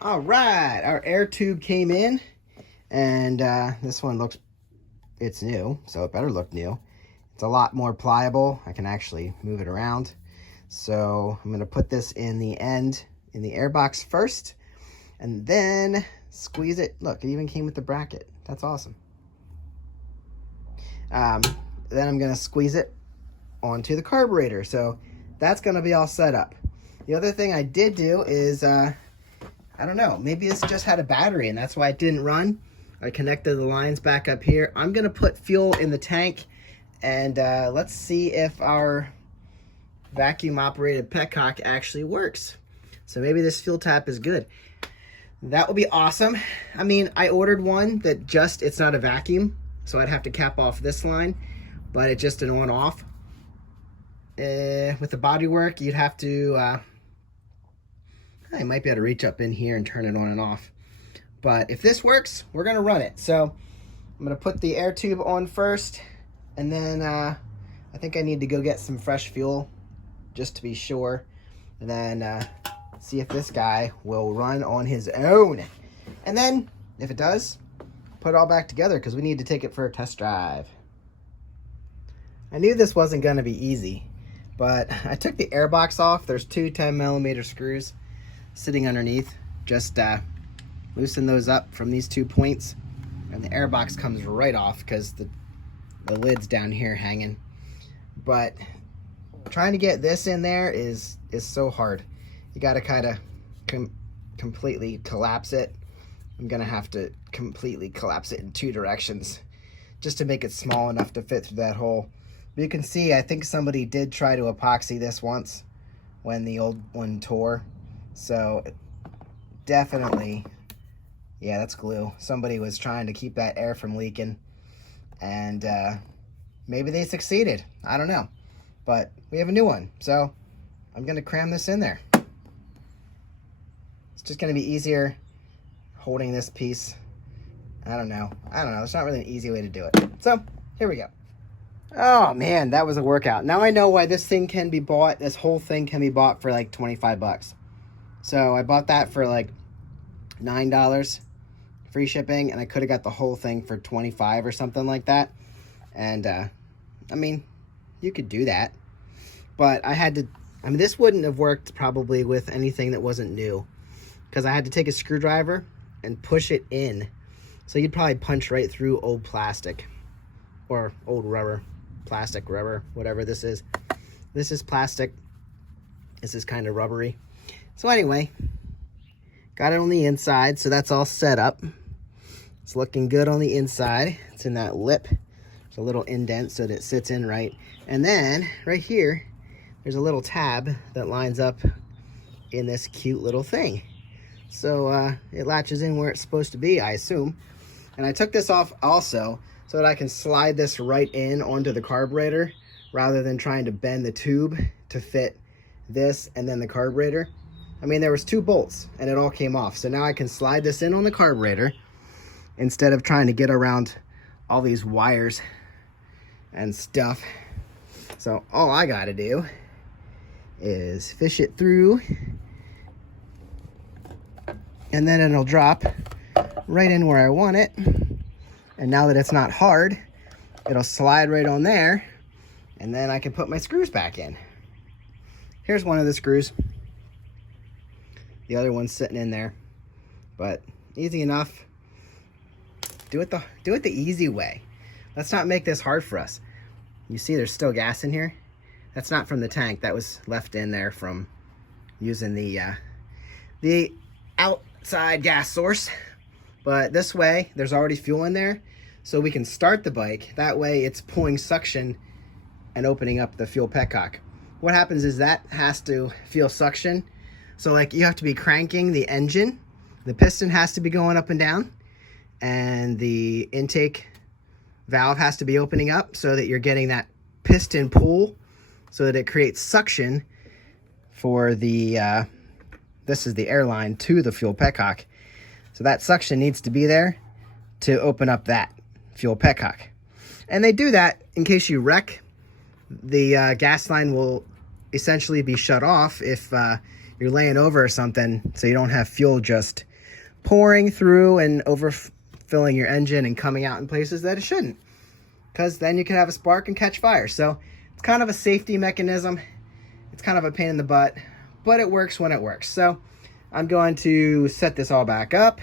All right, our air tube came in, and this one it's new, so it better look new. It's a lot more pliable. I can actually move it around. So I'm gonna put this in the end, in the air box first, and then squeeze it. Look, it even came with the bracket. That's awesome. Then I'm gonna squeeze it onto the carburetor. So that's gonna be all set up. The other thing I did do is, I don't know, maybe this just had a battery and that's why it didn't run. I connected the lines back up here. I'm gonna put fuel in the tank, and let's see if our vacuum operated petcock actually works. So maybe this fuel tap is good. That would be awesome. I mean, I ordered one that it's not a vacuum, so I'd have to cap off this line, but it's just an on-off. With the bodywork, you'd have to, I might be able to reach up in here and turn it on and off. But if this works, we're gonna run it. So I'm gonna put the air tube on first, and then I think I need to go get some fresh fuel just to be sure. And then see if this guy will run on his own. And then, if it does, put it all back together because we need to take it for a test drive. I knew this wasn't gonna be easy, but I took the air box off. There's two 10mm screws sitting underneath. Just loosen those up from these 2 points, and the air box comes right off because the lid's down here hanging. But trying to get this in there is so hard. You got to kind of completely collapse it. I'm gonna have to completely collapse it in 2 directions just to make it small enough to fit through that hole. But you can see, I think somebody did try to epoxy this once when the old one tore. So definitely, yeah, that's glue. Somebody was trying to keep that air from leaking, and maybe they succeeded. I don't know. But we have a new one, so I'm gonna cram this in there. It's just gonna be easier holding this piece. I don't know. There's not really an easy way to do it. So here we go. Oh man, that was a workout. Now I know why this thing can be bought. This whole thing can be bought for like 25 bucks. So I bought that for like $9 free shipping, and I could have got the whole thing for 25 or something like that. And I mean, you could do that, but this wouldn't have worked probably with anything that wasn't new, because I had to take a screwdriver and push it in. So you'd probably punch right through old plastic or old rubber, plastic, rubber, whatever this is. This is plastic. This is kind of rubbery. So anyway, got it on the inside, so that's all set up. It's looking good on the inside. It's in that lip. There's a little indent so that it sits in right. And then right here, there's a little tab that lines up in this cute little thing. So it latches in where it's supposed to be, I assume. And I took this off also so that I can slide this right in onto the carburetor rather than trying to bend the tube to fit this and then the carburetor. I mean, there was 2 bolts and it all came off. So now I can slide this in on the carburetor instead of trying to get around all these wires and stuff. So all I gotta do is fish it through, and then it'll drop right in where I want it. And now that it's not hard, it'll slide right on there, and then I can put my screws back in. Here's one of the screws. The other one's sitting in there, but easy enough. Do it the easy way. Let's not make this hard for us. You see there's still gas in here? That's not from the tank. That was left in there from using the outside gas source. But this way, there's already fuel in there, so we can start the bike. That way it's pulling suction and opening up the fuel petcock. What happens is that has to feel suction. So like you have to be cranking the engine. The piston has to be going up and down, and the intake valve has to be opening up so that you're getting that piston pull so that it creates suction for the, this is the air line to the fuel petcock. So that suction needs to be there to open up that fuel petcock. And they do that in case you wreck. The gas line will essentially be shut off if you're laying over or something, so you don't have fuel just pouring through and overfilling your engine and coming out in places that it shouldn't, because then you could have a spark and catch fire. So it's kind of a safety mechanism. It's kind of a pain in the butt, but it works when it works. So I'm going to set this all back up.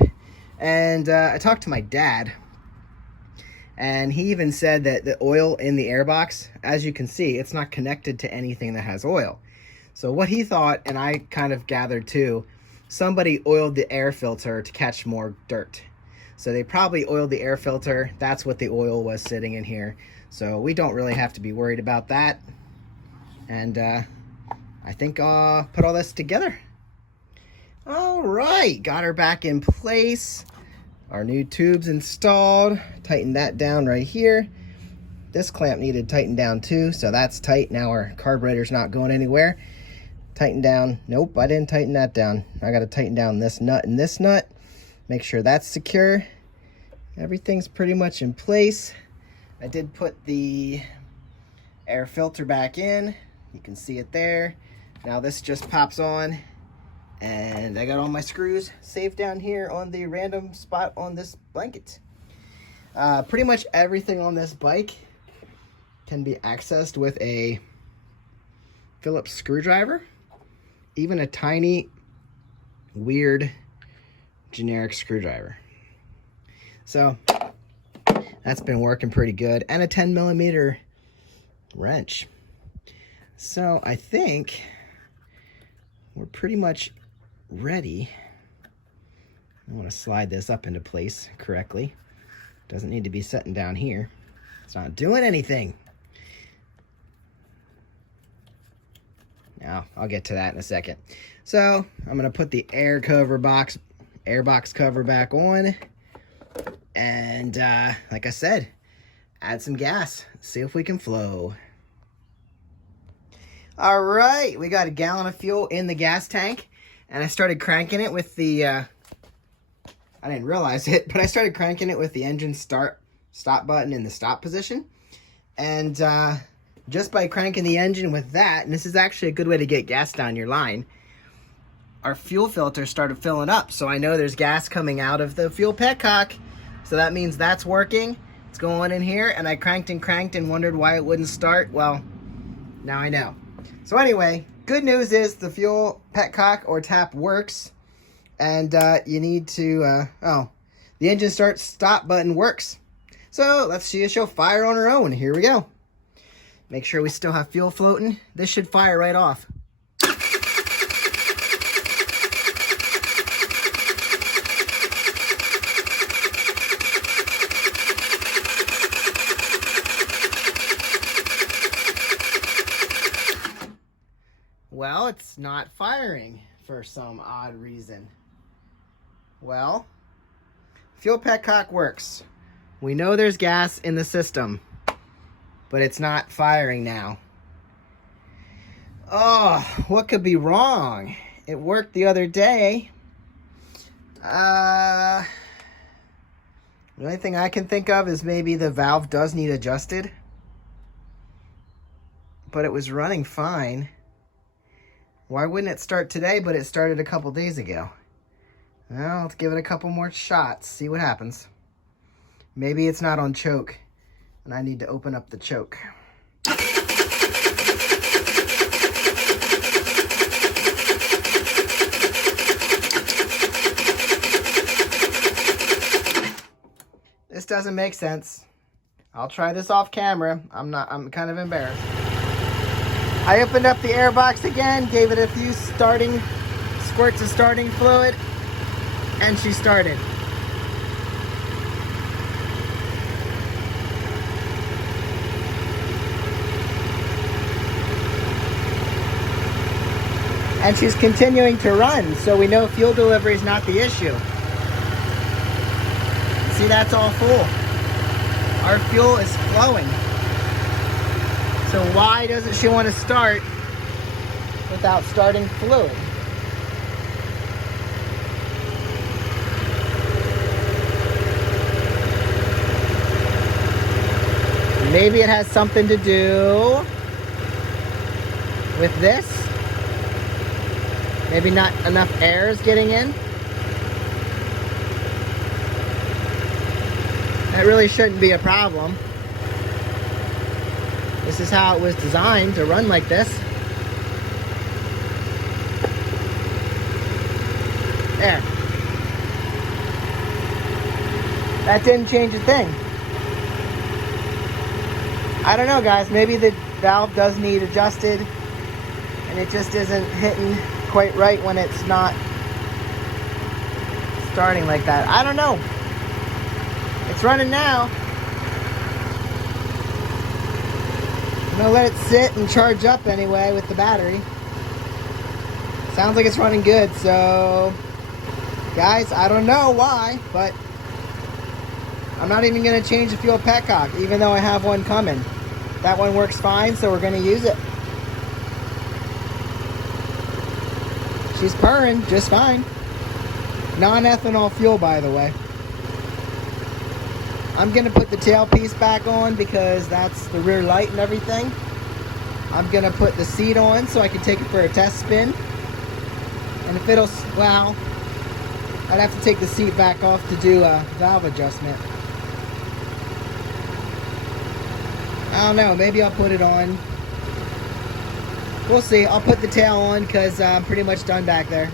And I talked to my dad, and he even said that the oil in the airbox, as you can see, it's not connected to anything that has oil. So what he thought, and I kind of gathered too, somebody oiled the air filter to catch more dirt. So they probably oiled the air filter. That's what the oil was sitting in here. So we don't really have to be worried about that. And I think I'll put all this together. All right, got her back in place. Our new tubes installed. Tighten that down right here. This clamp needed tightened down too, so that's tight. Now our carburetor's not going anywhere. Tighten down. Nope, I didn't tighten that down. I got to tighten down this nut and this nut. Make sure that's secure. Everything's pretty much in place. I did put the air filter back in. You can see it there. Now this just pops on. And I got all my screws saved down here on the random spot on this blanket. Pretty much everything on this bike can be accessed with a Phillips screwdriver. Even a tiny, weird, generic screwdriver. So that's been working pretty good. And a 10mm wrench. So I think we're pretty much ready. I want to slide this up into place correctly. Doesn't need to be sitting down here. It's not doing anything. Now, I'll get to that in a second. So, I'm going to put the airbox cover back on. And, like I said, add some gas. See if we can flow. All right, we got a gallon of fuel in the gas tank. And I started cranking it with the, I didn't realize it, but I started cranking it with the engine stop button in the stop position. And just by cranking the engine with that, and this is actually a good way to get gas down your line, our fuel filter started filling up. So I know there's gas coming out of the fuel petcock. So that means that's working. It's going in here, and I cranked and wondered why it wouldn't start. Well, now I know. So anyway, good news is the fuel petcock or tap works, and you need to, the engine stop button works. So let's see it show fire on her own. Here we go. Make sure we still have fuel floating. This should fire right off. Well, it's not firing for some odd reason. Well, fuel petcock works. We know there's gas in the system, but it's not firing now. Oh, what could be wrong? It worked the other day. The only thing I can think of is maybe the valve does need adjusted, but it was running fine. Why wouldn't it start today, but it started a couple days ago? Well, let's give it a couple more shots, see what happens. Maybe it's not on choke, and I need to open up the choke. This doesn't make sense. I'll try this off camera. I'm kind of embarrassed. I opened up the airbox again, gave it a few squirts of starting fluid, and she started. And she's continuing to run, so we know fuel delivery is not the issue. See, that's all full. Our fuel is flowing. So why doesn't she want to start without starting fluid? Maybe it has something to do with this. Maybe not enough air is getting in. That really shouldn't be a problem. This is how it was designed to run like this. There. That didn't change a thing. I don't know, guys. Maybe the valve does need adjusted and it just isn't hitting quite right when it's not starting like that. I don't know. It's running now. I'm gonna let it sit and charge up anyway with the battery. Sounds like it's running good, so guys, I don't know why, but I'm not even gonna change the fuel petcock, even though I have one coming. That one works fine, so we're gonna use it. She's purring just fine. Non-ethanol fuel, by the way. I'm gonna put the tailpiece back on because that's the rear light and everything. I'm gonna put the seat on so I can take it for a test spin. And if it'll, well, I'd have to take the seat back off to do a valve adjustment. I don't know, maybe I'll put it on. We'll see. I'll put the tail on because I'm pretty much done back there.